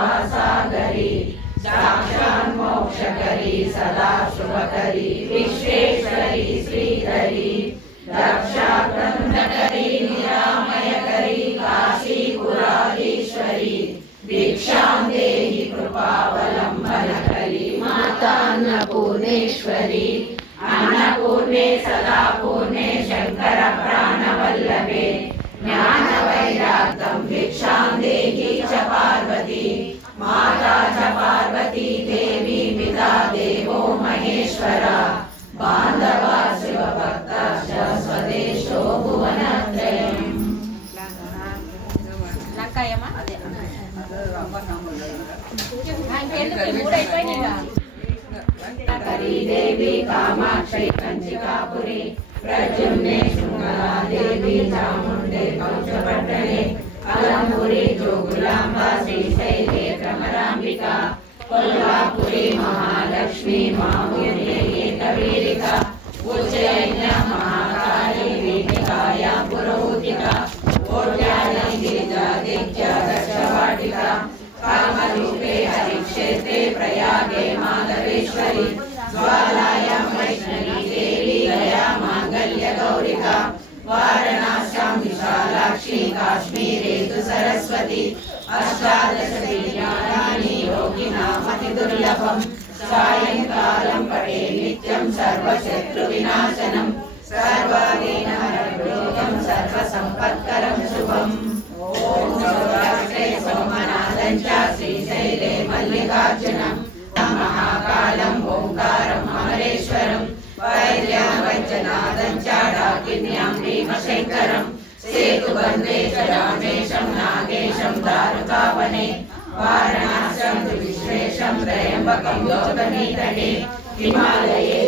कृपासागरी साक्षान्मोक्षकरी सदा शुभकरी विश्वेश्वरी श्रीधरी रक्षाकंदकरी निरामयकरी काशीपुराधीश्वरी भिक्षां देहि कृपावलम्बनकरी माता अन्नपूर्णेश्वरी अन्नपूर्णे सदा पूर्णे शंकर प्राणवल्लभे ज्ञानवैराग्यं भिक्षां देहि च पार्वती माता च पार्वती देवी पिता देवो महेश्वरा बान्धवा शिवभक्ता च स्वदेशो भुवनत्रयम् देवी कामाक्षी कंचिकापुरी प्रद्युम्ने शुंगला देवी चामुंडे कौशपट्टणे अलंपुरी जोगुलांबा श्रीशैले भ्रमरांबिका कोल्हापुरी महालक्ष्मी मामुने एकवीरिका उज्जयिन्या महाकाली वेदिकाया पुरोहितिका कोट्यालय गिरिजा दिग्जा दशवाटिका कामरूपे हरिक्षेत्रे प्रयागे माधवेश्वरी ज्वालायां वैष्णवी देवी गया मांगल्य गौरिका वाराणस्यां विशालाक्षी काश्मीरे तु सरस्वती अष्टादश विद्यानानि योगिनामतिदुर्लभम् सायंकालं पठे नित्यं सर्वशत्रुविनाशनं सर्वादीनहरं सर्वसम्पत्करं शुभम् ॐ सौराष्ट्रे सोमनाथं च श्रीशैले मल्लिकार्जुनं महाकालं ओंकारं अमरेश्वरं वैद्यं वैद्यनाथं च डाकिन्यां भीमशङ्करं सेतुबन्धे च रामेशं नागेशं दारुकावने वाराणस्यां विश्वेशं त्र्यम्बकं गौतमीतटे हिमालये